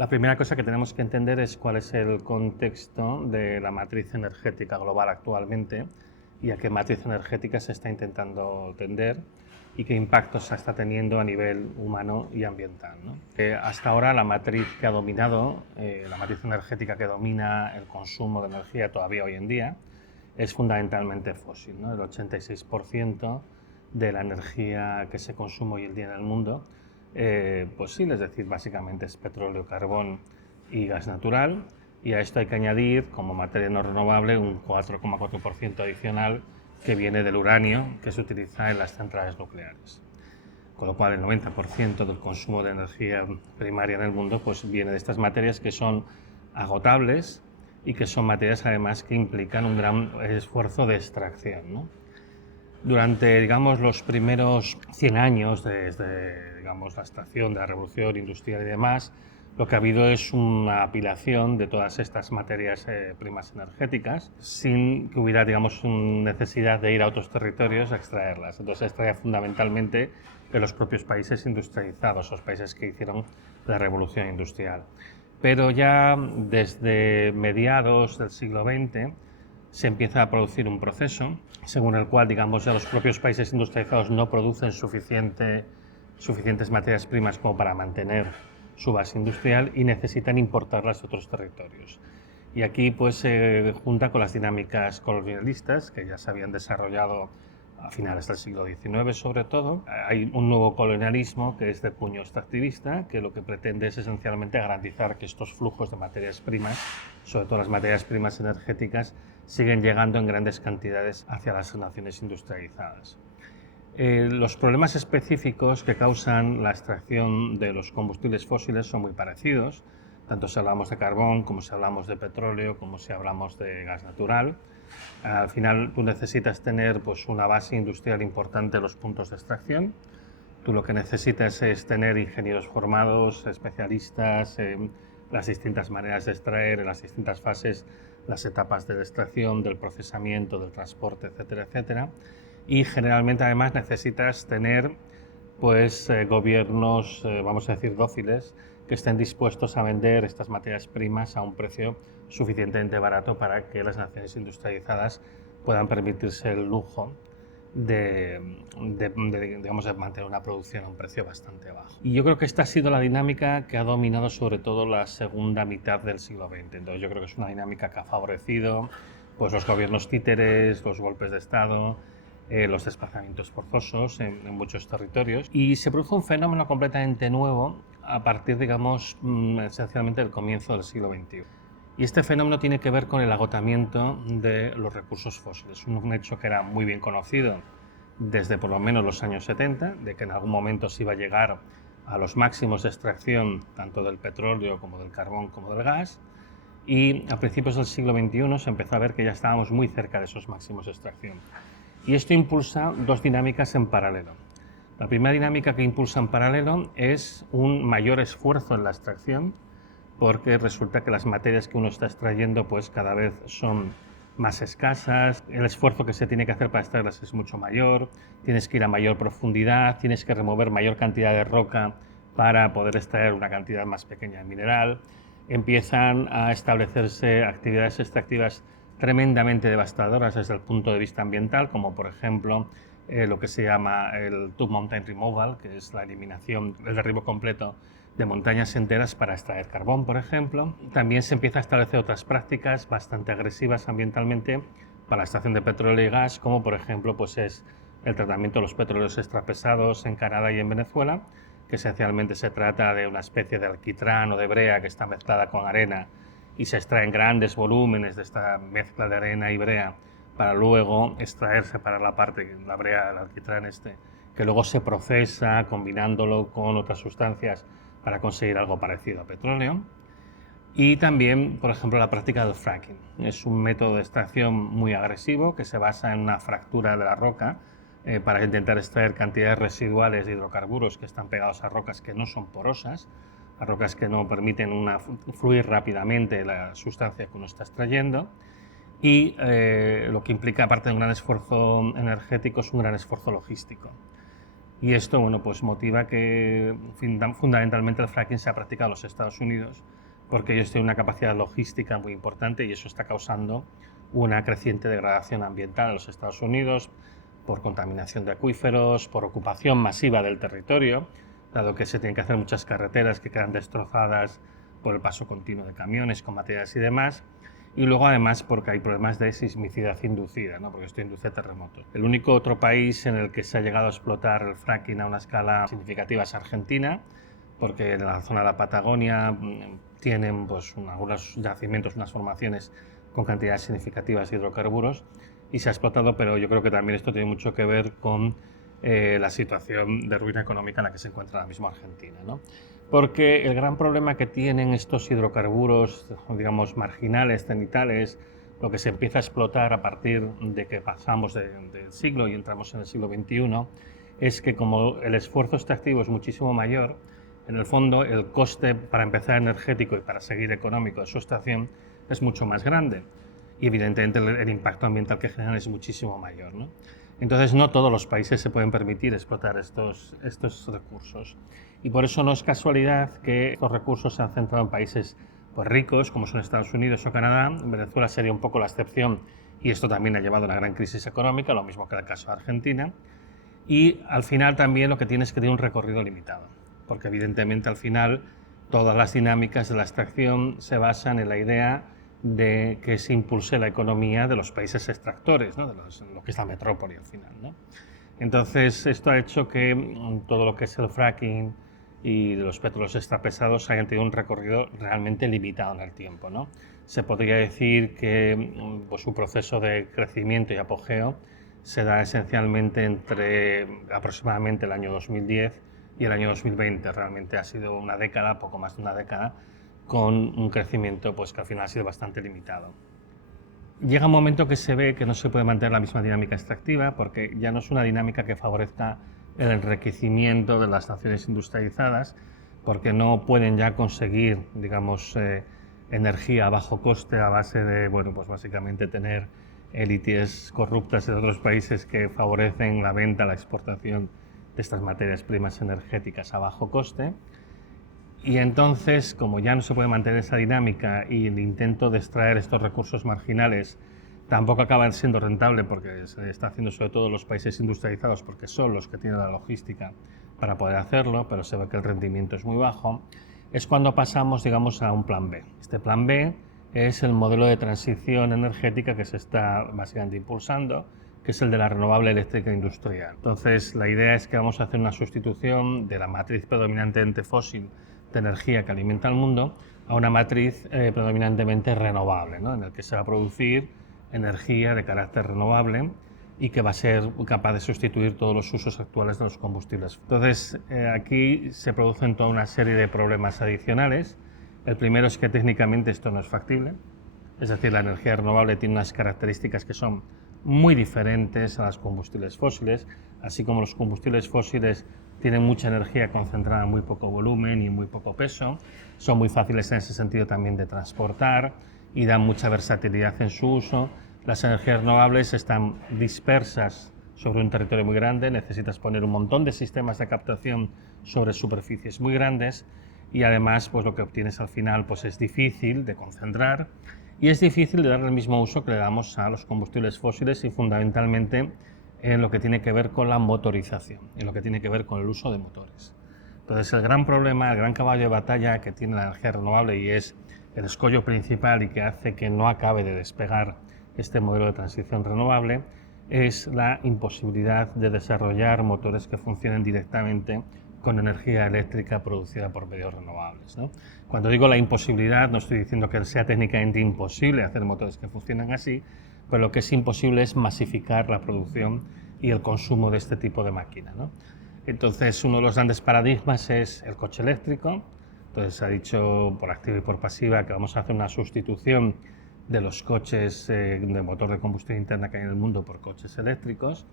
La primera cosa que tenemos que entender es cuál es el contexto de la matriz energética global actualmente y a qué matriz energética se está intentando tender y qué impactos se está teniendo a nivel humano y ambiental, ¿no? Hasta ahora la matriz que ha dominado, la matriz energética que domina el consumo de energía todavía hoy en día, es fundamentalmente fósil, ¿no? El 86% de la energía que se consume hoy en día en el mundo, pues sí, es decir, básicamente es petróleo, carbón y gas natural, y a esto hay que añadir como materia no renovable un 4,4% adicional que viene del uranio que se utiliza en las centrales nucleares. Con lo cual el 90% del consumo de energía primaria en el mundo pues viene de estas materias que son agotables y que son materias además que implican un gran esfuerzo de extracción, ¿no? Durante, digamos, los primeros 100 años desde, digamos, la extracción de la revolución industrial y demás, lo que ha habido es una apilación de todas estas materias primas energéticas sin que hubiera, digamos, necesidad de ir a otros territorios a extraerlas. Entonces se extraía fundamentalmente de los propios países industrializados, los países que hicieron la revolución industrial. Pero ya desde mediados del siglo XX se empieza a producir un proceso según el cual, digamos, ya los propios países industrializados no producen suficientes materias primas como para mantener su base industrial y necesitan importarlas de otros territorios. Y aquí pues se junta con las dinámicas colonialistas que ya se habían desarrollado a finales del siglo XIX sobre todo. Hay un nuevo colonialismo que es de puño extractivista, que lo que pretende es esencialmente garantizar que estos flujos de materias primas, sobre todo las materias primas energéticas, siguen llegando en grandes cantidades hacia las naciones industrializadas. Los problemas específicos que causan la extracción de los combustibles fósiles son muy parecidos, tanto si hablamos de carbón, como si hablamos de petróleo, como si hablamos de gas natural. Al final tú necesitas tener pues, una base industrial importante en los puntos de extracción. Tú lo que necesitas es tener ingenieros formados, especialistas en las distintas maneras de extraer, en las distintas fases, las etapas de la extracción, del procesamiento, del transporte, etcétera, etcétera. Y generalmente además necesitas tener pues, gobiernos, vamos a decir, dóciles, que estén dispuestos a vender estas materias primas a un precio suficientemente barato para que las naciones industrializadas puedan permitirse el lujo digamos, de mantener una producción a un precio bastante bajo. Y yo creo que esta ha sido la dinámica que ha dominado sobre todo la segunda mitad del siglo XX. Entonces yo creo que es una dinámica que ha favorecido pues, los gobiernos títeres, los golpes de Estado, los desplazamientos forzosos en muchos territorios. Y se produjo un fenómeno completamente nuevo a partir, digamos, esencialmente del comienzo del siglo XXI. Y este fenómeno tiene que ver con el agotamiento de los recursos fósiles, un hecho que era muy bien conocido desde por lo menos los años 70, de que en algún momento se iba a llegar a los máximos de extracción tanto del petróleo como del carbón como del gas, y a principios del siglo XXI se empezó a ver que ya estábamos muy cerca de esos máximos de extracción. Y esto impulsa dos dinámicas en paralelo. La primera dinámica que impulsa en paralelo es un mayor esfuerzo en la extracción, porque resulta que las materias que uno está extrayendo pues cada vez son más escasas, el esfuerzo que se tiene que hacer para extraerlas es mucho mayor, tienes que ir a mayor profundidad, tienes que remover mayor cantidad de roca para poder extraer una cantidad más pequeña de mineral, empiezan a establecerse actividades extractivas tremendamente devastadoras desde el punto de vista ambiental, como por ejemplo lo que se llama el Tube Mountain Removal, que es la eliminación, el derribo completo de montañas enteras para extraer carbón, por ejemplo. También se empieza a establecer otras prácticas bastante agresivas ambientalmente para la extracción de petróleo y gas, como por ejemplo pues es el tratamiento de los petróleos extrapesados en Canadá y en Venezuela, que esencialmente se trata de una especie de alquitrán o de brea que está mezclada con arena y se extraen grandes volúmenes de esta mezcla de arena y brea para luego extraer, separar la parte, la brea, el alquitrán que luego se procesa combinándolo con otras sustancias para conseguir algo parecido a petróleo. Y también, por ejemplo, la práctica del fracking. Es un método de extracción muy agresivo que se basa en una fractura de la roca para intentar extraer cantidades residuales de hidrocarburos que están pegados a rocas que no son porosas, a rocas que no permiten fluir rápidamente la sustancia que uno está extrayendo. Y lo que implica, aparte de un gran esfuerzo energético, es un gran esfuerzo logístico. Y esto, bueno, pues motiva que fundamentalmente el fracking se ha practicado en los Estados Unidos, porque ellos tienen una capacidad logística muy importante y eso está causando una creciente degradación ambiental en los Estados Unidos por contaminación de acuíferos, por ocupación masiva del territorio, dado que se tienen que hacer muchas carreteras que quedan destrozadas por el paso continuo de camiones con materiales y demás. Y luego además porque hay problemas de sismicidad inducida, ¿no? Porque esto induce terremotos. El único otro país en el que se ha llegado a explotar el fracking a una escala significativa es Argentina, porque en la zona de la Patagonia tienen pues, algunos yacimientos, unas formaciones con cantidades significativas de hidrocarburos y se ha explotado, pero yo creo que también esto tiene mucho que ver con la situación de ruina económica en la que se encuentra ahora mismo Argentina, ¿no? Porque el gran problema que tienen estos hidrocarburos, digamos, marginales, cenitales, lo que se empieza a explotar a partir de que pasamos del siglo y entramos en el siglo XXI, es que como el esfuerzo extractivo es muchísimo mayor, en el fondo el coste para empezar energético y para seguir económico de su extracción es mucho más grande y evidentemente el impacto ambiental que generan es muchísimo mayor, ¿no? Entonces no todos los países se pueden permitir explotar estos recursos y por eso no es casualidad que estos recursos se han centrado en países pues, ricos como son Estados Unidos o Canadá. Venezuela sería un poco la excepción y esto también ha llevado a una gran crisis económica, lo mismo que el caso de Argentina. Y al final también lo que tiene es que tiene un recorrido limitado, porque evidentemente al final todas las dinámicas de la extracción se basan en la idea de que se impulse la economía de los países extractores, ¿no? Lo que es la metrópoli al final, ¿no? Entonces esto ha hecho que todo lo que es el fracking y los petróleos extrapesados hayan tenido un recorrido realmente limitado en el tiempo, ¿no? Se podría decir que pues, su proceso de crecimiento y apogeo se da esencialmente entre aproximadamente el año 2010 y el año 2020. Realmente ha sido una década, poco más de una década, con un crecimiento pues, que al final ha sido bastante limitado. Llega un momento que se ve que no se puede mantener la misma dinámica extractiva porque ya no es una dinámica que favorezca el enriquecimiento de las naciones industrializadas, porque no pueden ya conseguir, digamos, energía a bajo coste a base de, bueno, pues básicamente tener élites corruptas de otros países que favorecen la venta, la exportación de estas materias primas energéticas a bajo coste. Y entonces, como ya no se puede mantener esa dinámica y el intento de extraer estos recursos marginales tampoco acaba siendo rentable porque se está haciendo sobre todo en los países industrializados porque son los que tienen la logística para poder hacerlo, pero se ve que el rendimiento es muy bajo, es cuando pasamos, digamos, a un plan B. Este plan B es el modelo de transición energética que se está básicamente impulsando, que es el de la renovable eléctrica industrial. Entonces, la idea es que vamos a hacer una sustitución de la matriz predominantemente fósil de energía que alimenta al mundo a una matriz predominantemente renovable, ¿no? En el que se va a producir energía de carácter renovable y que va a ser capaz de sustituir todos los usos actuales de los combustibles. Entonces, aquí se producen toda una serie de problemas adicionales. El primero es que técnicamente esto no es factible, es decir, la energía renovable tiene unas características que son muy diferentes a los combustibles fósiles, así como los combustibles fósiles tienen mucha energía concentrada en muy poco volumen y muy poco peso, son muy fáciles en ese sentido también de transportar y dan mucha versatilidad en su uso. Las energías renovables están dispersas sobre un territorio muy grande, necesitas poner un montón de sistemas de captación sobre superficies muy grandes y además pues lo que obtienes al final pues es difícil de concentrar y es difícil de darle el mismo uso que le damos a los combustibles fósiles y fundamentalmente en lo que tiene que ver con la motorización, en lo que tiene que ver con el uso de motores. Entonces el gran problema, el gran caballo de batalla que tiene la energía renovable y es el escollo principal y que hace que no acabe de despegar este modelo de transición renovable es la imposibilidad de desarrollar motores que funcionen directamente con energía eléctrica producida por medios renovables, ¿no? Cuando digo la imposibilidad, no estoy diciendo que sea técnicamente imposible hacer motores que funcionen así, pero lo que es imposible es masificar la producción y el consumo de este tipo de máquina, ¿no? Entonces, uno de los grandes paradigmas es el coche eléctrico. Entonces, se ha dicho por activa y por pasiva que vamos a hacer una sustitución de los coches de motor de combustión interna que hay en el mundo por coches eléctricos.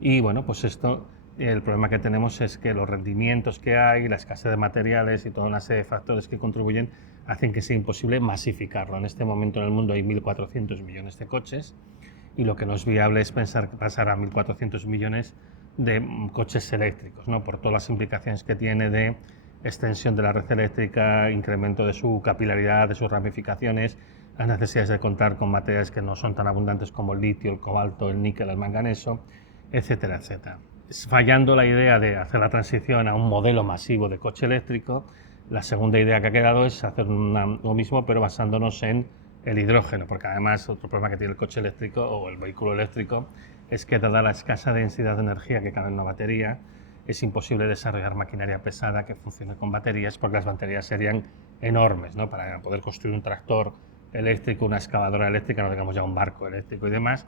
Y bueno, pues esto, el problema que tenemos es que los rendimientos que hay, la escasez de materiales y toda una serie de factores que contribuyen hacen que sea imposible masificarlo. En este momento en el mundo hay 1.400 millones de coches y lo que no es viable es pensar pasar a 1.400 millones de coches eléctricos, ¿no? Por todas las implicaciones que tiene de extensión de la red eléctrica, incremento de su capilaridad, de sus ramificaciones, las necesidades de contar con materiales que no son tan abundantes como el litio, el cobalto, el níquel, el manganeso, etcétera, etcétera. Fallando la idea de hacer la transición a un modelo masivo de coche eléctrico, la segunda idea que ha quedado es hacer lo mismo, pero basándonos en el hidrógeno, porque además otro problema que tiene el coche eléctrico o el vehículo eléctrico es que, dada la escasa densidad de energía que cabe en una batería, es imposible desarrollar maquinaria pesada que funcione con baterías, porque las baterías serían enormes, ¿no? Para poder construir un tractor eléctrico, una excavadora eléctrica, no digamos ya un barco eléctrico y demás,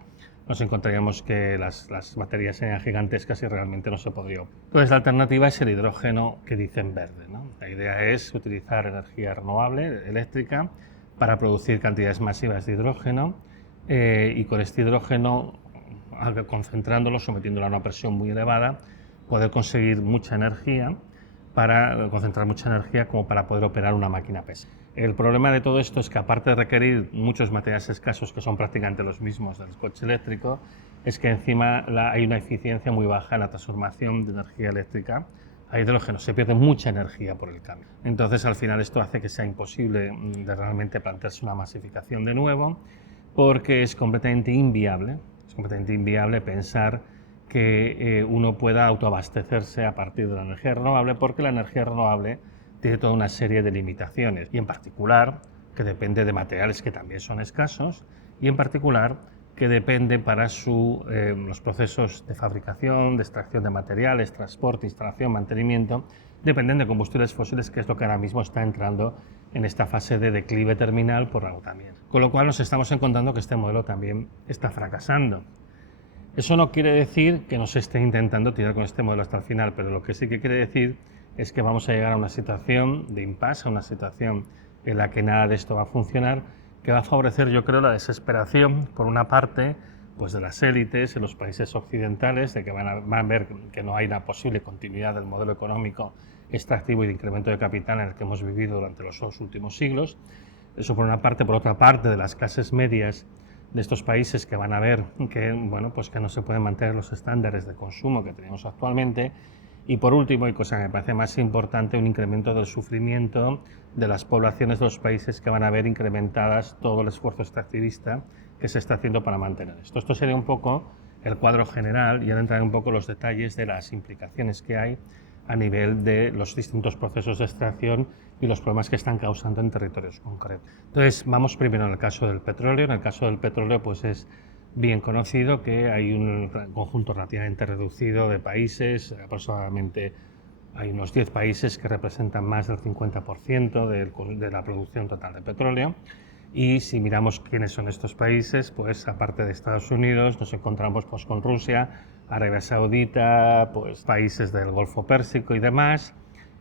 nos encontraríamos que las baterías serían gigantescas y realmente no se podría. Entonces la alternativa es el hidrógeno que dicen verde, ¿no? La idea es utilizar energía renovable eléctrica para producir cantidades masivas de hidrógeno y con este hidrógeno, concentrándolo, sometiéndolo a una presión muy elevada, poder conseguir mucha energía, para concentrar mucha energía como para poder operar una máquina pesada. El problema de todo esto es que, aparte de requerir muchos materiales escasos que son prácticamente los mismos del coche eléctrico, es que encima hay una eficiencia muy baja en la transformación de energía eléctrica a hidrógeno. Se pierde mucha energía por el cambio. Entonces, al final, esto hace que sea imposible de realmente plantearse una masificación de nuevo, porque es completamente inviable pensar que uno pueda autoabastecerse a partir de la energía renovable, porque la energía renovable tiene toda una serie de limitaciones, y en particular que depende de materiales que también son escasos, y en particular que depende para los procesos de fabricación, de extracción de materiales, transporte, instalación, mantenimiento, dependen de combustibles fósiles, que es lo que ahora mismo está entrando en esta fase de declive terminal por agotamiento. Con lo cual nos estamos encontrando que este modelo también está fracasando. Eso no quiere decir que no se esté intentando tirar con este modelo hasta el final, pero lo que sí que quiere decir es que vamos a llegar a una situación de impasse, a una situación en la que nada de esto va a funcionar, que va a favorecer, yo creo, la desesperación, por una parte, pues de las élites en los países occidentales, de que van a ver que no hay una posible continuidad del modelo económico extractivo y de incremento de capital en el que hemos vivido durante los últimos siglos. Eso por una parte. Por otra parte, de las clases medias de estos países, que van a ver que, bueno, pues que no se pueden mantener los estándares de consumo que tenemos actualmente. Y por último, y cosa que me parece más importante, un incremento del sufrimiento de las poblaciones de los países, que van a ver incrementadas todo el esfuerzo extractivista que se está haciendo para mantener esto. Esto sería un poco el cuadro general, y ahora entraré un poco en los detalles de las implicaciones que hay a nivel de los distintos procesos de extracción y los problemas que están causando en territorios concretos. Entonces, vamos primero en el caso del petróleo. En el caso del petróleo, pues es bien conocido que hay un conjunto relativamente reducido de países, aproximadamente hay unos 10 países que representan más del 50% de la producción total de petróleo. Y si miramos quiénes son estos países, pues aparte de Estados Unidos, nos encontramos pues con Rusia, Arabia Saudita, pues países del Golfo Pérsico y demás,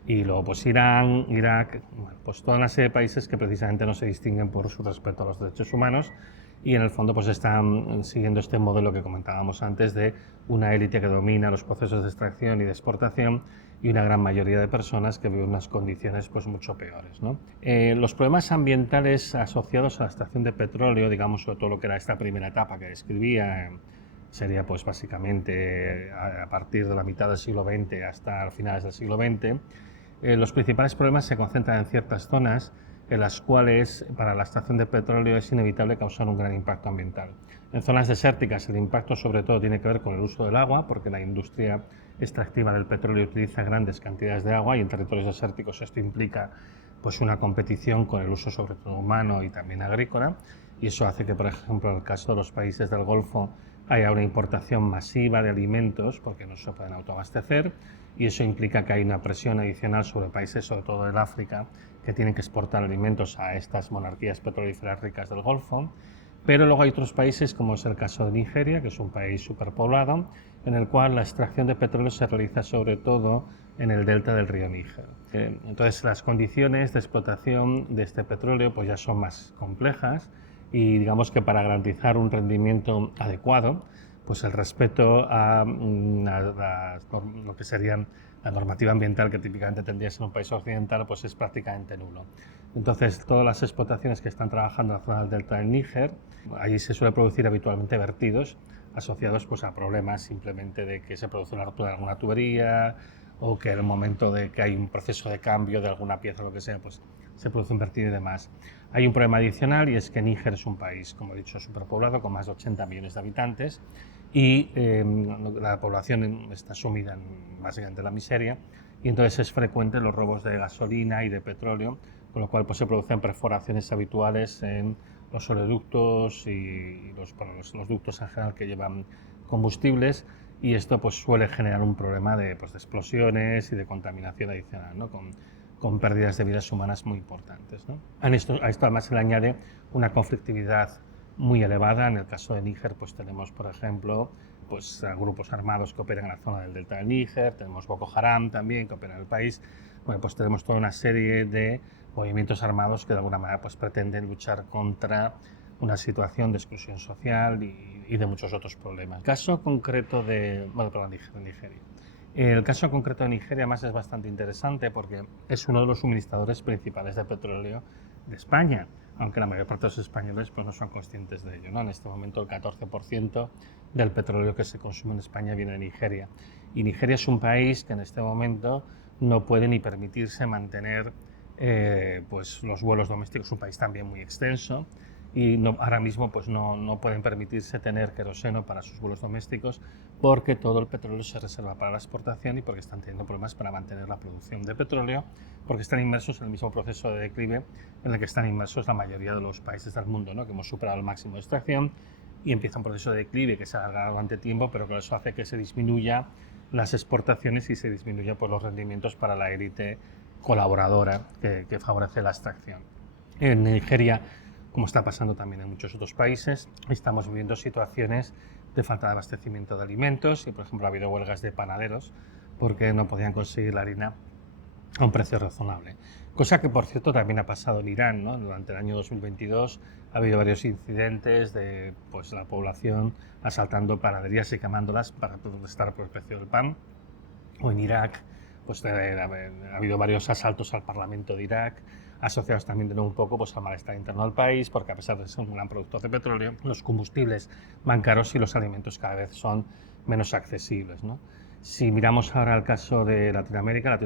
y luego pues Irán, Irak, bueno, pues toda una serie de países que precisamente no se distinguen por su respeto a los derechos humanos, y en el fondo pues están siguiendo este modelo que comentábamos antes, de una élite que domina los procesos de extracción y de exportación, y una gran mayoría de personas que viven unas condiciones pues mucho peores, ¿no? Los problemas ambientales asociados a la extracción de petróleo, digamos, sobre todo lo que era esta primera etapa que describía, sería pues básicamente a partir de la mitad del siglo XX hasta finales del siglo XX, los principales problemas se concentran en ciertas zonas en las cuales para la extracción de petróleo es inevitable causar un gran impacto ambiental. En zonas desérticas el impacto sobre todo tiene que ver con el uso del agua, porque la industria extractiva del petróleo utiliza grandes cantidades de agua, y en territorios desérticos esto implica pues una competición con el uso sobre todo humano y también agrícola, y eso hace que, por ejemplo, en el caso de los países del Golfo haya una importación masiva de alimentos porque no se pueden autoabastecer, y eso implica que hay una presión adicional sobre países, sobre todo del África, que tienen que exportar alimentos a estas monarquías petrolíferas ricas del Golfo. Pero luego hay otros países, como es el caso de Nigeria, que es un país superpoblado, en el cual la extracción de petróleo se realiza sobre todo en el delta del río Níger. Entonces las condiciones de explotación de este petróleo pues ya son más complejas, y digamos que para garantizar un rendimiento adecuado, pues el respeto a lo que serían la normativa ambiental que típicamente tendría en un país occidental, pues es prácticamente nulo. Entonces, todas las explotaciones que están trabajando en la zona del delta del Níger, allí se suele producir habitualmente vertidos asociados pues, a problemas simplemente de que se produce una rotura de alguna tubería o que en el momento de que hay un proceso de cambio de alguna pieza o lo que sea, pues se produce un vertido y demás. Hay un problema adicional y es que Níger es un país, como he dicho, superpoblado con más de 80 millones de habitantes y la población está sumida en básicamente la miseria y entonces es frecuente los robos de gasolina y de petróleo, con lo cual pues, se producen perforaciones habituales en los oleoductos y los ductos en general que llevan combustibles y esto pues, suele generar un problema de explosiones y de contaminación adicional, ¿no? con pérdidas de vidas humanas muy importantes, ¿no? A esto además se le añade una conflictividad muy elevada. En el caso de Níger pues tenemos, por ejemplo, pues, grupos armados que operan en la zona del delta del Níger, tenemos Boko Haram también que opera en el país. Bueno, pues tenemos toda una serie de movimientos armados que de alguna manera pues, pretenden luchar contra una situación de exclusión social y de muchos otros problemas. El caso concreto de, Nigeria. El caso concreto de Nigeria además es bastante interesante porque es uno de los suministradores principales de petróleo de España, aunque la mayor parte de los españoles pues, no son conscientes de ello, ¿no? En este momento el 14% del petróleo que se consume en España viene de Nigeria. Y Nigeria es un país que en este momento no puede ni permitirse mantener pues los vuelos domésticos, es un país también muy extenso y ahora mismo pues no pueden permitirse tener queroseno para sus vuelos domésticos porque todo el petróleo se reserva para la exportación y porque están teniendo problemas para mantener la producción de petróleo, porque están inmersos en el mismo proceso de declive en el que están inmersos la mayoría de los países del mundo, ¿no? Que hemos superado el máximo de extracción y empieza un proceso de declive que se alarga durante tiempo, pero que eso hace que se disminuya las exportaciones y se disminuya pues, los rendimientos para la élite colaboradora que favorece la extracción. En Nigeria, como está pasando también en muchos otros países, estamos viviendo situaciones de falta de abastecimiento de alimentos y, por ejemplo, ha habido huelgas de panaderos porque no podían conseguir la harina a un precio razonable. Cosa que, por cierto, también ha pasado en Irán, ¿no? Durante el año 2022 ha habido varios incidentes de pues, la población asaltando panaderías y quemándolas para protestar por el precio del pan. O en Irak, pues, ha habido varios asaltos al Parlamento de Irak, asociados también de nuevo un poco pues, al malestar interno del país, porque a pesar de ser un gran productor de petróleo, los combustibles van caros y los alimentos cada vez son menos accesibles, ¿no? Si miramos ahora el caso de Latinoamérica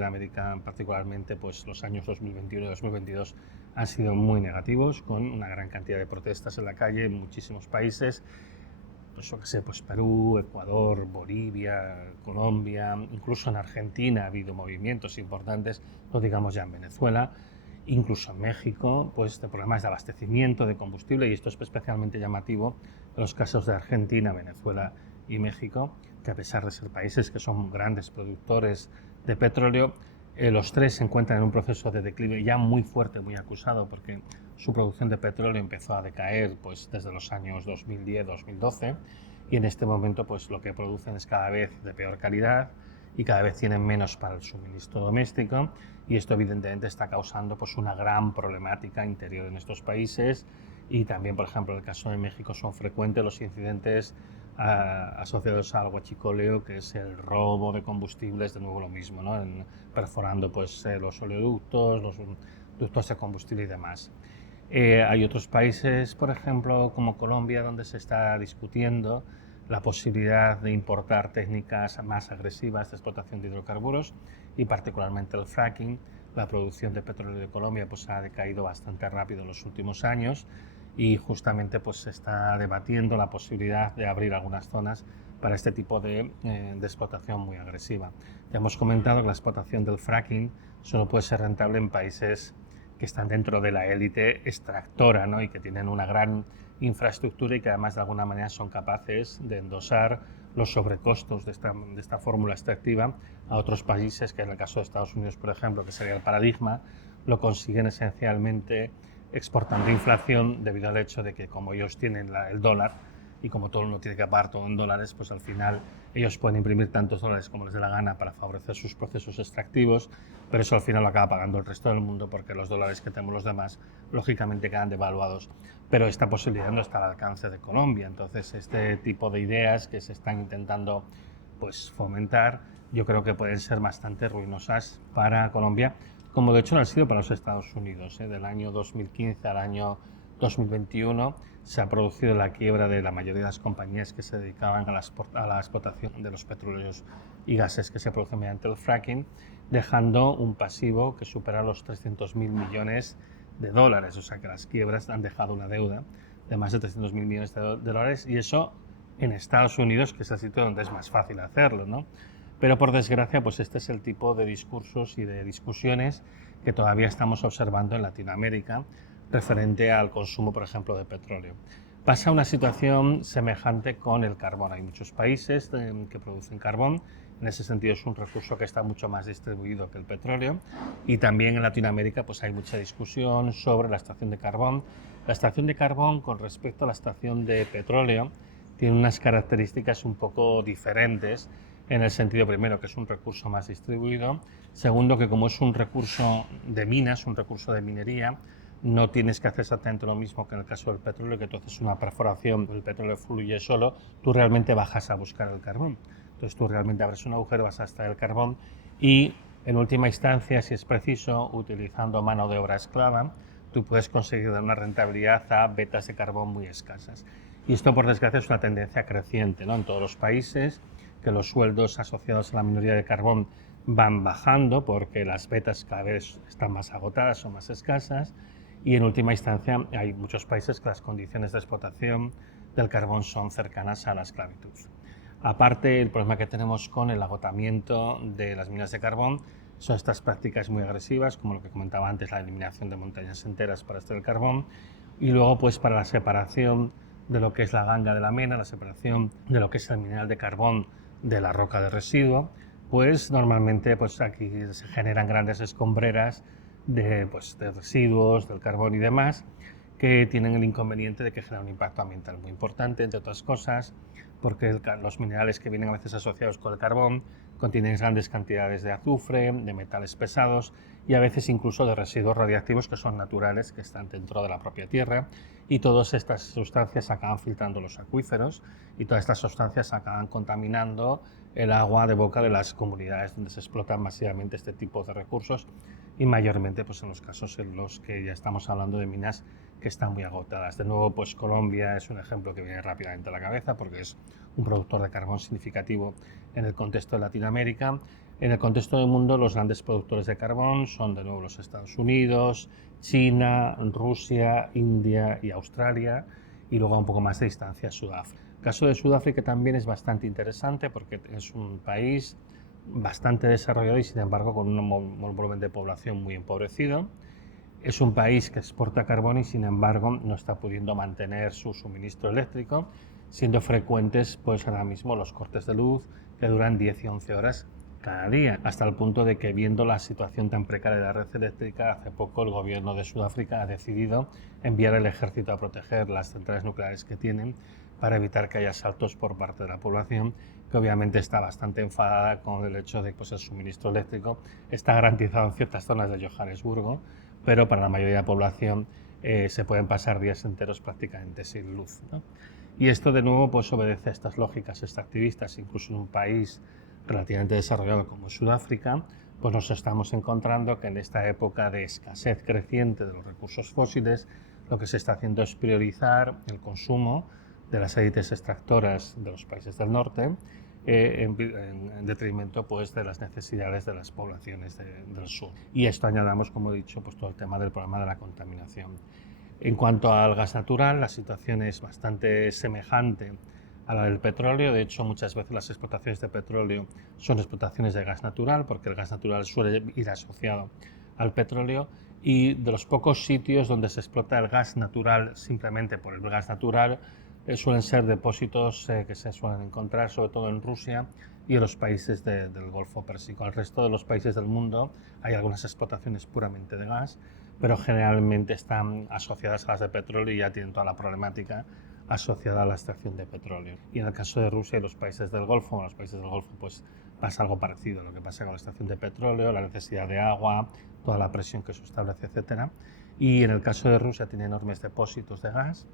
particularmente pues, los años 2021 y 2022 han sido muy negativos, con una gran cantidad de protestas en la calle en muchísimos países, pues Perú, Ecuador, Bolivia, Colombia, incluso en Argentina ha habido movimientos importantes, no digamos ya en Venezuela, incluso en México, pues de problemas de abastecimiento de combustible, y esto es especialmente llamativo en los casos de Argentina, Venezuela y México, que a pesar de ser países que son grandes productores de petróleo, los tres se encuentran en un proceso de declive ya muy fuerte, muy acusado, porque su producción de petróleo empezó a decaer pues, desde los años 2010-2012 y en este momento pues, lo que producen es cada vez de peor calidad y cada vez tienen menos para el suministro doméstico y esto evidentemente está causando pues, una gran problemática interior en estos países y también, por ejemplo, en el caso de México son frecuentes los incidentes asociados al huachicoleo, que es el robo de combustibles, de nuevo lo mismo, ¿no? Perforando pues, los oleoductos, los ductos de combustible y demás. Hay otros países, por ejemplo, como Colombia, donde se está discutiendo la posibilidad de importar técnicas más agresivas de explotación de hidrocarburos y particularmente el fracking. La producción de petróleo de Colombia pues, ha decaído bastante rápido en los últimos años y justamente pues, se está debatiendo la posibilidad de abrir algunas zonas para este tipo de explotación muy agresiva. Ya hemos comentado que la explotación del fracking solo puede ser rentable en países que están dentro de la élite extractora, ¿no? Y que tienen una gran infraestructura y que además de alguna manera son capaces de endosar los sobrecostos de esta fórmula extractiva a otros países que en el caso de Estados Unidos, por ejemplo, que sería el paradigma, lo consiguen esencialmente exportando inflación debido al hecho de que como ellos tienen el dólar y como todo el mundo tiene que pagar todo en dólares, pues al final ellos pueden imprimir tantos dólares como les dé la gana para favorecer sus procesos extractivos, pero eso al final lo acaba pagando el resto del mundo porque los dólares que tenemos los demás lógicamente quedan devaluados. Pero esta posibilidad no está al alcance de Colombia, entonces este tipo de ideas que se están intentando pues, fomentar yo creo que pueden ser bastante ruinosas para Colombia, como de hecho lo han sido para los Estados Unidos. Del año 2015 al año 2021 se ha producido la quiebra de la mayoría de las compañías que se dedicaban a la explotación de los petróleos y gases que se producen mediante el fracking, dejando un pasivo que supera los 300.000 millones de dólares. O sea que las quiebras han dejado una deuda de más de 300.000 millones de dólares, y eso en Estados Unidos, que es el sitio donde es más fácil hacerlo, ¿no? Pero por desgracia, pues este es el tipo de discursos y de discusiones que todavía estamos observando en Latinoamérica referente al consumo, por ejemplo, de petróleo. Pasa una situación semejante con el carbón. Hay muchos países que producen carbón. En ese sentido es un recurso que está mucho más distribuido que el petróleo, y también en Latinoamérica pues hay mucha discusión sobre la extracción de carbón. La extracción de carbón con respecto a la extracción de petróleo tiene unas características un poco diferentes, en el sentido primero que es un recurso más distribuido, segundo que como es un recurso de minas, un recurso de minería, no tienes que hacer exactamente lo mismo que en el caso del petróleo, que tú haces una perforación, el petróleo fluye solo, tú realmente bajas a buscar el carbón. Entonces tú realmente abres un agujero, vas a extraer el carbón y en última instancia, si es preciso, utilizando mano de obra esclava, tú puedes conseguir una rentabilidad a vetas de carbón muy escasas. Y esto, por desgracia, es una tendencia creciente, ¿no? En todos los países, que los sueldos asociados a la minería de carbón van bajando porque las vetas cada vez están más agotadas o más escasas, y en última instancia hay muchos países que las condiciones de explotación del carbón son cercanas a la esclavitud. Aparte, el problema que tenemos con el agotamiento de las minas de carbón son estas prácticas muy agresivas, como lo que comentaba antes, la eliminación de montañas enteras para extraer el carbón, y luego pues para la separación de lo que es la ganga de la mena, la separación de lo que es el mineral de carbón de la roca de residuo, pues normalmente pues aquí se generan grandes escombreras de residuos, del carbón y demás, que tienen el inconveniente de que generan un impacto ambiental muy importante, entre otras cosas, porque los minerales que vienen a veces asociados con el carbón contienen grandes cantidades de azufre, de metales pesados y a veces incluso de residuos radiactivos que son naturales, que están dentro de la propia tierra, y todas estas sustancias acaban filtrando los acuíferos y todas estas sustancias acaban contaminando el agua de boca de las comunidades donde se explotan masivamente este tipo de recursos, y mayormente pues en los casos en los que ya estamos hablando de minas que están muy agotadas. De nuevo, pues Colombia es un ejemplo que viene rápidamente a la cabeza porque es un productor de carbón significativo en el contexto de Latinoamérica. En el contexto del mundo, los grandes productores de carbón son de nuevo los Estados Unidos, China, Rusia, India y Australia, y luego a un poco más de distancia Sudáfrica. El caso de Sudáfrica también es bastante interesante porque es un país bastante desarrollado y sin embargo con un volumen de población muy empobrecido. Es un país que exporta carbón y sin embargo no está pudiendo mantener su suministro eléctrico, siendo frecuentes pues ahora mismo los cortes de luz que duran 10 y 11 horas cada día, hasta el punto de que, viendo la situación tan precaria de la red eléctrica, hace poco el gobierno de Sudáfrica ha decidido enviar el ejército a proteger las centrales nucleares que tienen para evitar que haya asaltos por parte de la población, que obviamente está bastante enfadada con el hecho de que el suministro eléctrico está garantizado en ciertas zonas de Johannesburgo, pero para la mayoría de la población se pueden pasar días enteros prácticamente sin luz, ¿no? Y esto de nuevo pues obedece a estas lógicas extractivistas. Incluso en un país relativamente desarrollado como Sudáfrica, pues nos estamos encontrando que en esta época de escasez creciente de los recursos fósiles, lo que se está haciendo es priorizar el consumo de las élites extractoras de los países del norte, en detrimento pues, de las necesidades de las poblaciones del sur. Y esto añadamos, como he dicho, pues, todo el tema del problema de la contaminación. En cuanto al gas natural, la situación es bastante semejante a la del petróleo. De hecho, muchas veces las explotaciones de petróleo son explotaciones de gas natural, porque el gas natural suele ir asociado al petróleo, y de los pocos sitios donde se explota el gas natural simplemente por el gas natural, suelen ser depósitos que se suelen encontrar sobre todo en Rusia y en los países del Golfo Pérsico. El resto de los países del mundo hay algunas explotaciones puramente de gas, pero generalmente están asociadas a las de petróleo y ya tienen toda la problemática asociada a la extracción de petróleo. Y en el caso de Rusia y los países del Golfo, pues pasa algo parecido a lo que pasa con la extracción de petróleo, la necesidad de agua, toda la presión que eso establece, etc. Y en el caso de Rusia tiene enormes depósitos de gas,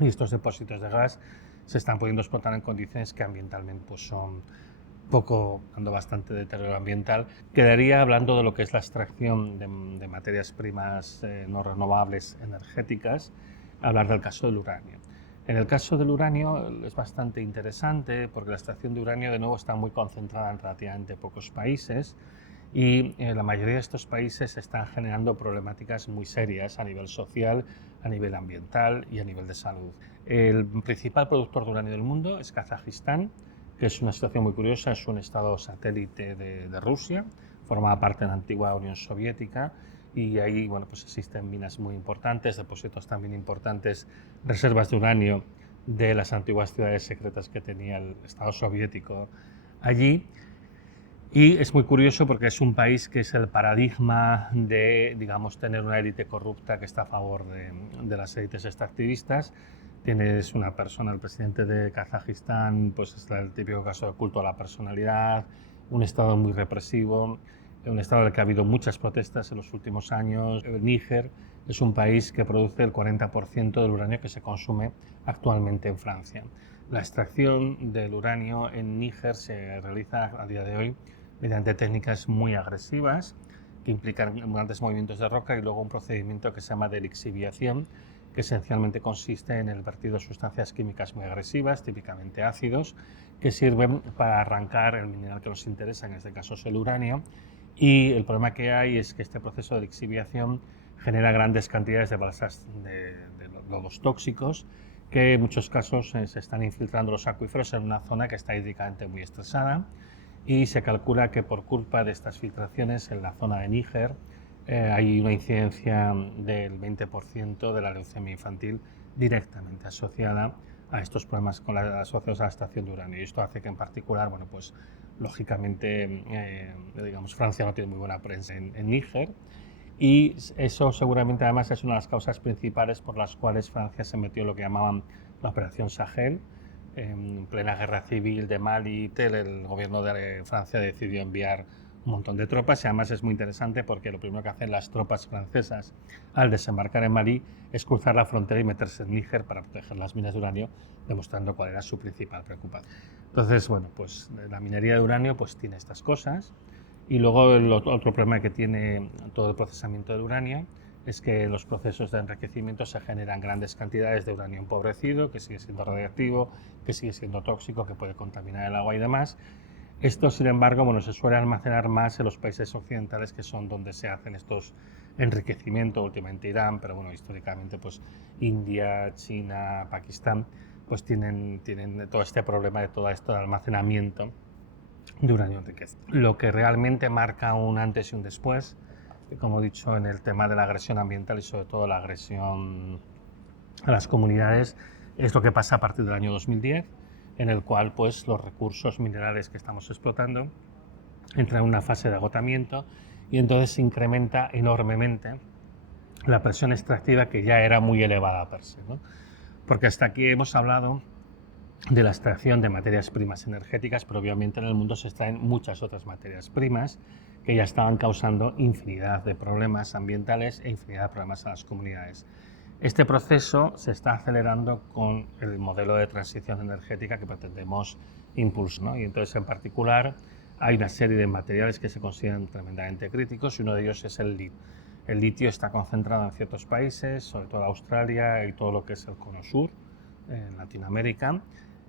y estos depósitos de gas se están pudiendo explotar en condiciones que ambientalmente pues, son poco, dando bastante deterioro ambiental. Quedaría hablando de lo que es la extracción de materias primas no renovables energéticas, hablar del caso del uranio. En el caso del uranio es bastante interesante porque la extracción de uranio de nuevo está muy concentrada en relativamente pocos países y la mayoría de estos países están generando problemáticas muy serias a nivel social, a nivel ambiental y a nivel de salud. El principal productor de uranio del mundo es Kazajistán, que es una situación muy curiosa, es un estado satélite de Rusia, formaba parte de la antigua Unión Soviética y ahí bueno, pues existen minas muy importantes, depósitos también importantes, reservas de uranio de las antiguas ciudades secretas que tenía el Estado soviético allí. Y es muy curioso porque es un país que es el paradigma de, digamos, tener una élite corrupta que está a favor de las élites extractivistas. Tienes una persona, el presidente de Kazajistán, pues es el típico caso de culto a la personalidad, un estado muy represivo, un estado en el que ha habido muchas protestas en los últimos años. Níger es un país que produce el 40% del uranio que se consume actualmente en Francia. La extracción del uranio en Níger se realiza a día de hoy mediante técnicas muy agresivas que implican grandes movimientos de roca y luego un procedimiento que se llama de lixiviación, que esencialmente consiste en el vertido de sustancias químicas muy agresivas, típicamente ácidos, que sirven para arrancar el mineral que nos interesa, en este caso es el uranio, y el problema que hay es que este proceso de lixiviación genera grandes cantidades de balsas de lodos tóxicos que en muchos casos se están infiltrando los acuíferos en una zona que está hídricamente muy estresada y se calcula que por culpa de estas filtraciones en la zona de Níger hay una incidencia del 20% de la leucemia infantil directamente asociada a estos problemas asociados a la extracción de uranio. Y esto hace que en particular, bueno, pues lógicamente, digamos, Francia no tiene muy buena prensa en Níger y eso seguramente además es una de las causas principales por las cuales Francia se metió en lo que llamaban la Operación Sahel. En plena guerra civil de Mali y tal, el gobierno de Francia decidió enviar un montón de tropas y además es muy interesante porque lo primero que hacen las tropas francesas al desembarcar en Mali es cruzar la frontera y meterse en Níger para proteger las minas de uranio, demostrando cuál era su principal preocupación. Entonces, bueno, pues la minería de uranio pues tiene estas cosas y luego el otro problema que tiene todo el procesamiento del uranio es que en los procesos de enriquecimiento se generan grandes cantidades de uranio empobrecido, que sigue siendo radiactivo, que sigue siendo tóxico, que puede contaminar el agua y demás. Esto, sin embargo, bueno, se suele almacenar más en los países occidentales, que son donde se hacen estos enriquecimientos, últimamente Irán, pero bueno, históricamente pues India, China, Pakistán, pues tienen todo este problema de todo esto de almacenamiento de uranio enriquecido. Lo que realmente marca un antes y un después, como he dicho, en el tema de la agresión ambiental y sobre todo la agresión a las comunidades, es lo que pasa a partir del año 2010, en el cual pues, los recursos minerales que estamos explotando entran en una fase de agotamiento y entonces se incrementa enormemente la presión extractiva que ya era muy elevada per se, ¿no? Porque hasta aquí hemos hablado de la extracción de materias primas energéticas, pero obviamente en el mundo se extraen muchas otras materias primas que ya estaban causando infinidad de problemas ambientales e infinidad de problemas a las comunidades. Este proceso se está acelerando con el modelo de transición energética que pretendemos impulsar, ¿no? Y entonces, en particular, hay una serie de materiales que se consideran tremendamente críticos y uno de ellos es el litio. El litio está concentrado en ciertos países, sobre todo Australia y todo lo que es el cono sur, en Latinoamérica,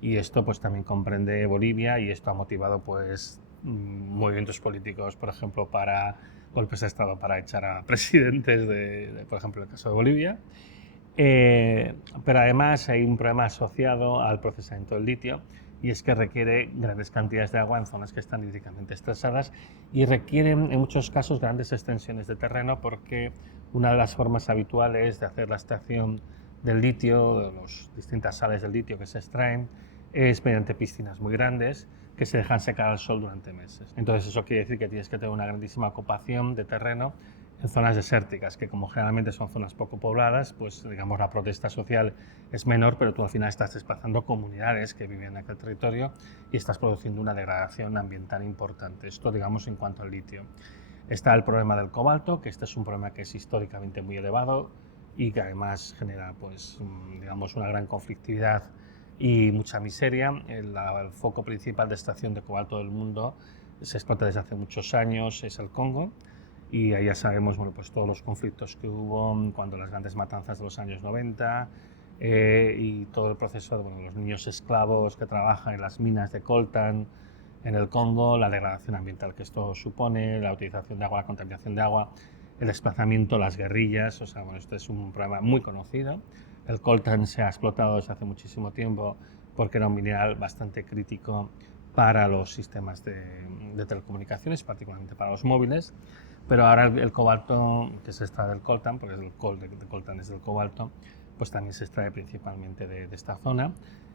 y esto pues también comprende Bolivia y esto ha motivado pues movimientos políticos, por ejemplo, para golpes de Estado para echar a presidentes por ejemplo, el caso de Bolivia. Pero además hay un problema asociado al procesamiento del litio y es que requiere grandes cantidades de agua en zonas que están hídricamente estresadas y requieren en muchos casos grandes extensiones de terreno porque una de las formas habituales de hacer la extracción del litio, de las distintas sales del litio que se extraen, es mediante piscinas muy grandes que se dejan secar al sol durante meses. Entonces eso quiere decir que tienes que tener una grandísima ocupación de terreno en zonas desérticas, que como generalmente son zonas poco pobladas, pues digamos la protesta social es menor, pero tú al final estás desplazando comunidades que viven en aquel territorio y estás produciendo una degradación ambiental importante. Esto digamos en cuanto al litio. Está el problema del cobalto, que este es un problema que es históricamente muy elevado y que además genera pues digamos una gran conflictividad y mucha miseria. El foco principal de extracción de cobalto del mundo se explota desde hace muchos años, es el Congo, y ahí ya sabemos, bueno, pues todos los conflictos que hubo cuando las grandes matanzas de los años 90 y todo el proceso de, bueno, los niños esclavos que trabajan en las minas de coltan en el Congo, la degradación ambiental que esto supone, la utilización de agua, la contaminación de agua, el desplazamiento, las guerrillas. O sea, bueno, este es un problema muy conocido. El coltan se ha explotado desde hace muchísimo tiempo porque era un mineral bastante crítico para los sistemas de telecomunicaciones, particularmente para los móviles. Pero ahora el cobalto que se extrae del coltan, porque el coltan es del cobalto, pues también se extrae principalmente de esta zona.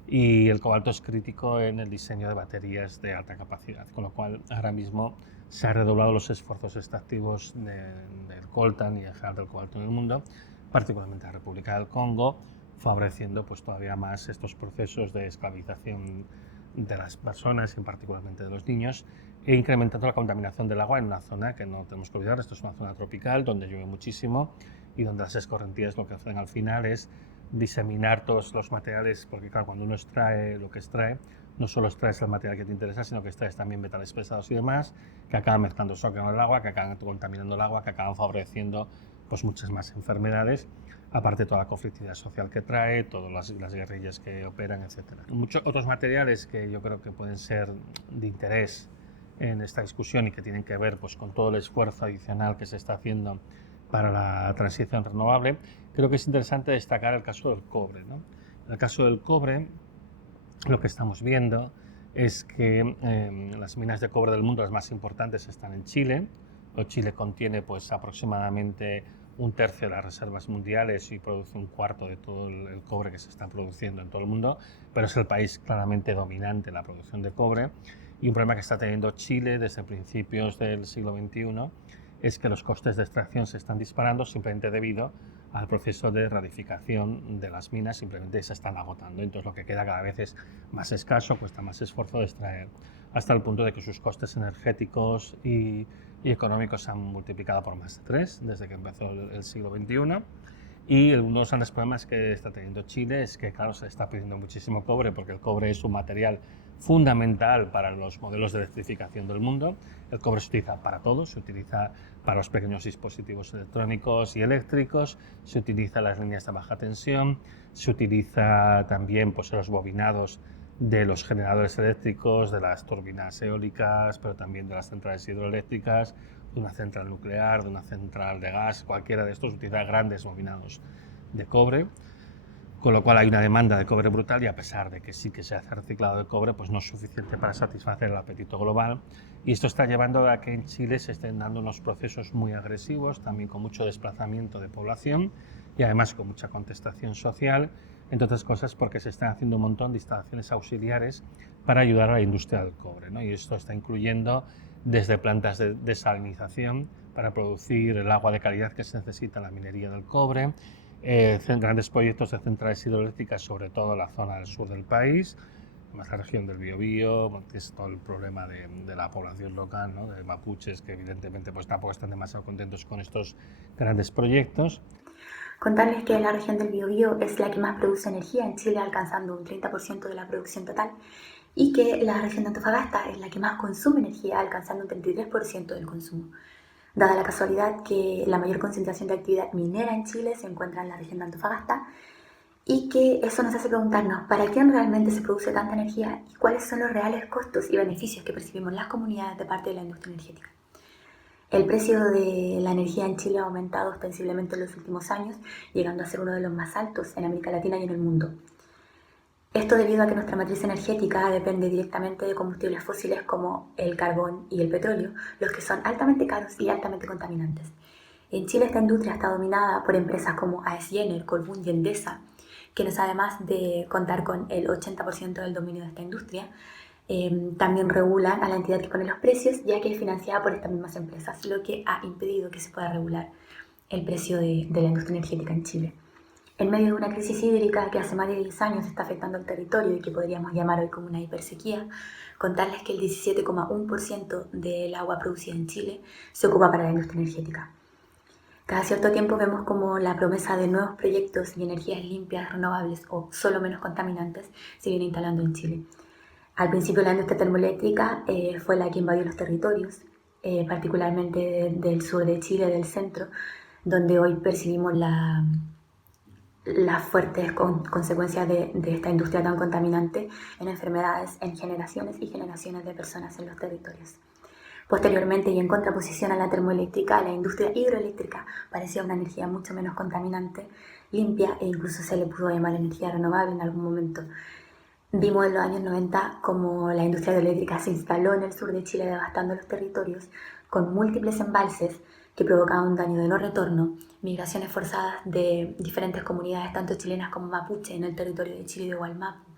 Y el cobalto es crítico en el diseño de baterías de alta capacidad, con lo cual ahora mismo se han redoblado los esfuerzos extractivos del coltan y en general del cobalto en el mundo, particularmente en la República del Congo, favoreciendo pues todavía más estos procesos de esclavización de las personas y particularmente de los niños, e incrementando la contaminación del agua en una zona que no tenemos que olvidar. Esto es una zona tropical donde llueve muchísimo y donde las escorrentías lo que hacen al final es diseminar todos los materiales, porque claro, cuando uno extrae lo que extrae, no solo extraes el material que te interesa, sino que extraes también metales pesados y demás, que acaban mezclando con el agua, que acaban contaminando el agua, que acaban favoreciendo pues muchas más enfermedades, aparte de toda la conflictividad social que trae, todas las guerrillas que operan, etc. Muchos otros materiales que yo creo que pueden ser de interés en esta discusión y que tienen que ver pues con todo el esfuerzo adicional que se está haciendo para la transición renovable, creo que es interesante destacar el caso del cobre, ¿no? En el caso del cobre, lo que estamos viendo es que las minas de cobre del mundo, las más importantes, están en Chile. Chile contiene pues aproximadamente un tercio de las reservas mundiales y produce un cuarto de todo el cobre que se está produciendo en todo el mundo, pero es el país claramente dominante en la producción de cobre. Y un problema que está teniendo Chile desde principios del siglo XXI es que los costes de extracción se están disparando simplemente debido al proceso de radificación de las minas, simplemente se están agotando. Entonces lo que queda cada vez es más escaso, cuesta más esfuerzo de extraer, hasta el punto de que sus costes energéticos y económicos se han multiplicado por más de 3 desde que empezó el siglo XXI. Y uno de los grandes problemas que está teniendo Chile es que, claro, se está pidiendo muchísimo cobre, porque el cobre es un material fundamental para los modelos de electrificación del mundo. El cobre se utiliza para todo, se utiliza para los pequeños dispositivos electrónicos y eléctricos, se utiliza en las líneas de baja tensión, se utiliza también pues, en los bobinados de los generadores eléctricos, de las turbinas eólicas, pero también de las centrales hidroeléctricas, de una central nuclear, de una central de gas. Cualquiera de estos utiliza grandes bobinados de cobre, con lo cual hay una demanda de cobre brutal, y a pesar de que sí que se hace reciclado de cobre, pues no es suficiente para satisfacer el apetito global. Y esto está llevando a que en Chile se estén dando unos procesos muy agresivos, también con mucho desplazamiento de población y además con mucha contestación social, entre otras cosas porque se están haciendo un montón de instalaciones auxiliares para ayudar a la industria del cobre, ¿no? Y esto está incluyendo desde plantas de desalinización para producir el agua de calidad que se necesita en la minería del cobre, grandes proyectos de centrales hidroeléctricas, sobre todo en la zona del sur del país, más la región del Biobío, que es todo el problema de la población local, ¿no? De mapuches, que evidentemente pues tampoco están demasiado contentos con estos grandes proyectos. Contarles que la región del Biobío es la que más produce energía en Chile, alcanzando un 30% de la producción total, y que la región de Antofagasta es la que más consume energía, alcanzando un 33% del consumo. Dada la casualidad que la mayor concentración de actividad minera en Chile se encuentra en la región de Antofagasta, y que eso nos hace preguntarnos para quién realmente se produce tanta energía y cuáles son los reales costos y beneficios que percibimos las comunidades de parte de la industria energética. El precio de la energía en Chile ha aumentado ostensiblemente en los últimos años, llegando a ser uno de los más altos en América Latina y en el mundo. Esto debido a que nuestra matriz energética depende directamente de combustibles fósiles como el carbón y el petróleo, los que son altamente caros y altamente contaminantes. En Chile esta industria está dominada por empresas como AES Gener, Colbún y Endesa, quienes además de contar con el 80% del dominio de esta industria, también regulan a la entidad que pone los precios, ya que es financiada por estas mismas empresas, lo que ha impedido que se pueda regular el precio de la industria energética en Chile. En medio de una crisis hídrica que hace más de 10 años está afectando al territorio y que podríamos llamar hoy como una hipersequía, contarles que el 17,1% del agua producida en Chile se ocupa para la industria energética. Cada cierto tiempo vemos como la promesa de nuevos proyectos y energías limpias, renovables o solo menos contaminantes se viene instalando en Chile. Al principio la industria termoeléctrica fue la que invadió los territorios, particularmente del sur de Chile, del centro, donde hoy percibimos las fuertes consecuencias de esta industria tan contaminante en enfermedades en generaciones y generaciones de personas en los territorios. Posteriormente, y en contraposición a la termoeléctrica, la industria hidroeléctrica parecía una energía mucho menos contaminante, limpia e incluso se le pudo llamar energía renovable en algún momento. Vimos en los años 90 como la industria hidroeléctrica se instaló en el sur de Chile devastando los territorios con múltiples embalses que provocaban un daño de no retorno, migraciones forzadas de diferentes comunidades, tanto chilenas como mapuche, en el territorio de Chile y de Wallmapu.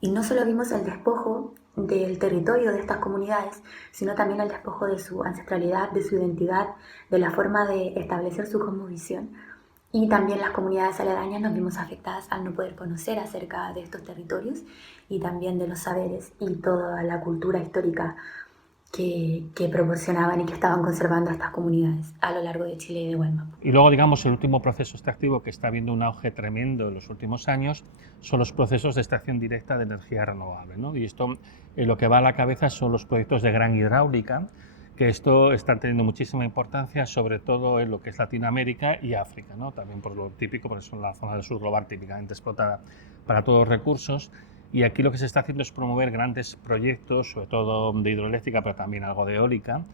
Y no solo vimos el despojo del territorio de estas comunidades, sino también el despojo de su ancestralidad, de su identidad, de la forma de establecer su cosmovisión. Y también las comunidades aledañas nos vimos afectadas al no poder conocer acerca de estos territorios y también de los saberes y toda la cultura histórica que proporcionaban y que estaban conservando estas comunidades a lo largo de Chile y de Wallmapu. Y luego, digamos, el último proceso extractivo que está viendo un auge tremendo en los últimos años son los procesos de extracción directa de energía renovable, ¿no? Y esto, lo que va a la cabeza son los proyectos de gran hidráulica, que esto está teniendo muchísima importancia, sobre todo en lo que es Latinoamérica y África, ¿no? También por lo típico, porque son la zona del sur global típicamente explotada para todos los recursos. Y aquí lo que se está haciendo es promover grandes proyectos, sobre todo de hidroeléctrica, pero también algo de eólica.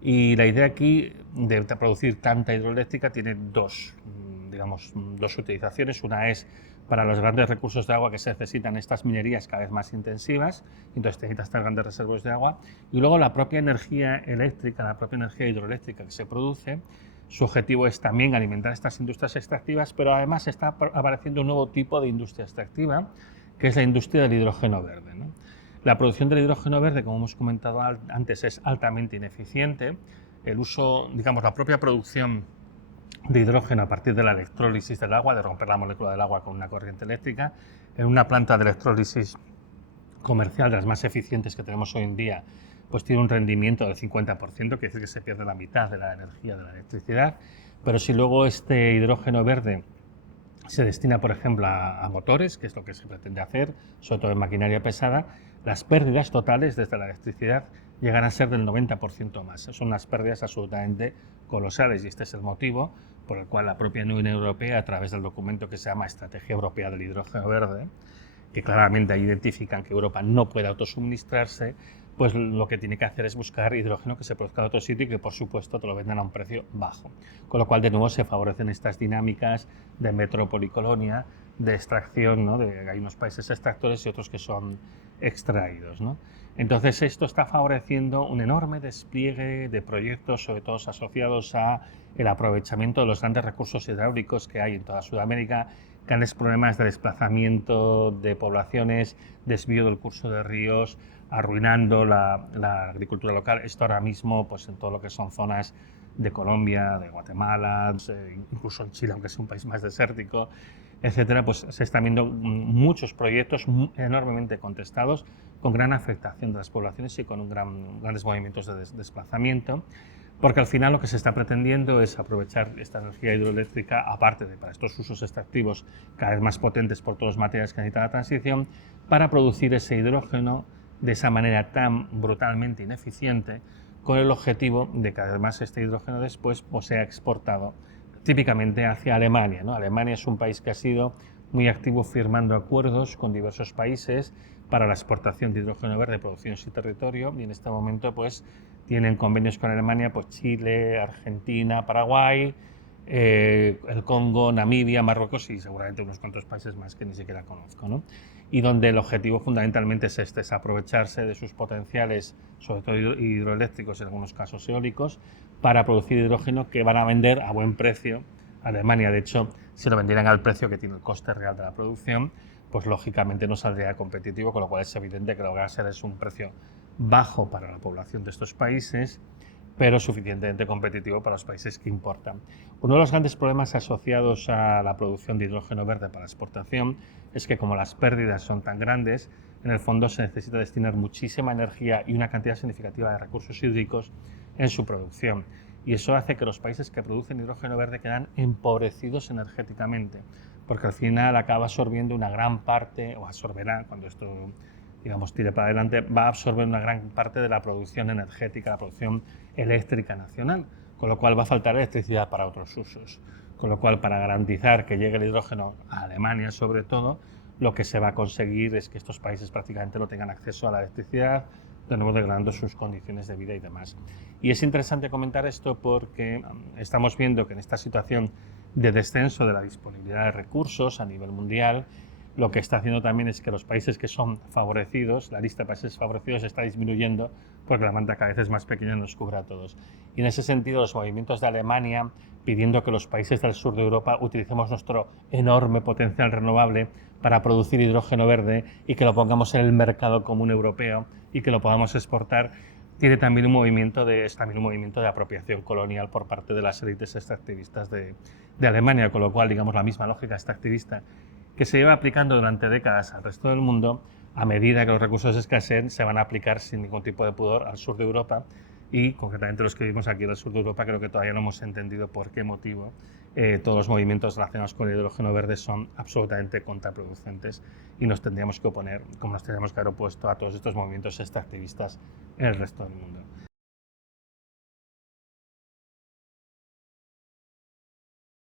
Y la idea aquí de producir tanta hidroeléctrica tiene dos utilizaciones. Una es para los grandes recursos de agua que se necesitan estas minerías cada vez más intensivas, entonces necesitas estas grandes reservorios de agua. Y luego la propia energía eléctrica, la propia energía hidroeléctrica que se produce, su objetivo es también alimentar estas industrias extractivas, pero además está apareciendo un nuevo tipo de industria extractiva, que es la industria del hidrógeno verde, ¿no? La producción del hidrógeno verde, como hemos comentado antes, es altamente ineficiente. El uso, digamos, la propia producción de hidrógeno a partir de la electrólisis del agua, de romper la molécula del agua con una corriente eléctrica, en una planta de electrólisis comercial de las más eficientes que tenemos hoy en día, pues tiene un rendimiento del 50%, quiere decir que se pierde la mitad de la energía de la electricidad. Pero si luego este hidrógeno verde se destina, por ejemplo, a motores, que es lo que se pretende hacer, sobre todo en maquinaria pesada, las pérdidas totales desde la electricidad llegan a ser del 90% más. Son unas pérdidas absolutamente colosales y este es el motivo por el cual la propia Unión Europea, a través del documento que se llama Estrategia Europea del Hidrógeno Verde, que claramente identifican que Europa no puede autosuministrarse, pues lo que tiene que hacer es buscar hidrógeno que se produzca en otro sitio y que, por supuesto, te lo vendan a un precio bajo. Con lo cual, de nuevo, se favorecen estas dinámicas de metrópoli colonia, de extracción, ¿no? Hay unos países extractores y otros que son extraídos, ¿no? Entonces, esto está favoreciendo un enorme despliegue de proyectos, sobre todo asociados a el aprovechamiento de los grandes recursos hidráulicos que hay en toda Sudamérica, grandes problemas de desplazamiento de poblaciones, desvío del curso de ríos, arruinando la agricultura local. Esto ahora mismo, pues en todo lo que son zonas de Colombia, de Guatemala, incluso en Chile, aunque es un país más desértico, etcétera, pues se están viendo muchos proyectos enormemente contestados, con gran afectación de las poblaciones y con grandes movimientos de desplazamiento, porque al final lo que se está pretendiendo es aprovechar esta energía hidroeléctrica, aparte de para estos usos extractivos cada vez más potentes por todos los materiales que necesita la transición, para producir ese hidrógeno de esa manera tan brutalmente ineficiente, con el objetivo de que además este hidrógeno después sea exportado típicamente hacia Alemania, ¿no? Alemania es un país que ha sido muy activo firmando acuerdos con diversos países para la exportación de hidrógeno verde, producción en su territorio, y en este momento pues tienen convenios con Alemania, pues Chile, Argentina, Paraguay, el Congo, Namibia, Marruecos y seguramente unos cuantos países más que ni siquiera conozco, ¿no? Y donde el objetivo fundamentalmente es este, es aprovecharse de sus potenciales, sobre todo hidroeléctricos y en algunos casos eólicos, para producir hidrógeno que van a vender a buen precio. Alemania, de hecho, si lo vendieran al precio que tiene el coste real de la producción, pues lógicamente no saldría competitivo, con lo cual es evidente que lo que va a ser es un precio bajo para la población de estos países, pero suficientemente competitivo para los países que importan. Uno de los grandes problemas asociados a la producción de hidrógeno verde para exportación es que, como las pérdidas son tan grandes, en el fondo se necesita destinar muchísima energía y una cantidad significativa de recursos hídricos en su producción. y eso hace que los países que producen hidrógeno verde quedan empobrecidos energéticamente, porque al final acaba absorbiendo una gran parte, o absorberá, cuando esto digamos tire para adelante, va a absorber una gran parte de la producción energética, la producción eléctrica nacional, con lo cual va a faltar electricidad para otros usos. Con lo cual, para garantizar que llegue el hidrógeno a Alemania, sobre todo, lo que se va a conseguir es que estos países prácticamente no tengan acceso a la electricidad, de nuevo degradando sus condiciones de vida y demás. Y es interesante comentar esto porque estamos viendo que en esta situación de descenso de la disponibilidad de recursos a nivel mundial, lo que está haciendo también es que los países que son favorecidos, la lista de países favorecidos está disminuyendo porque la manta cada vez es más pequeña y nos cubre a todos. Y en ese sentido, los movimientos de Alemania pidiendo que los países del sur de Europa utilicemos nuestro enorme potencial renovable para producir hidrógeno verde y que lo pongamos en el mercado común europeo y que lo podamos exportar, tiene también un movimiento de apropiación colonial por parte de las élites extractivistas de Alemania, con lo cual, digamos, la misma lógica extractivista que se lleva aplicando durante décadas al resto del mundo, a medida que los recursos escaseen, se van a aplicar sin ningún tipo de pudor al sur de Europa y, concretamente, los que vivimos aquí en el sur de Europa, creo que todavía no hemos entendido por qué motivo todos los movimientos relacionados con el hidrógeno verde son absolutamente contraproducentes y nos tendríamos que oponer, como nos tendríamos que haber opuesto a todos estos movimientos extractivistas en el resto del mundo.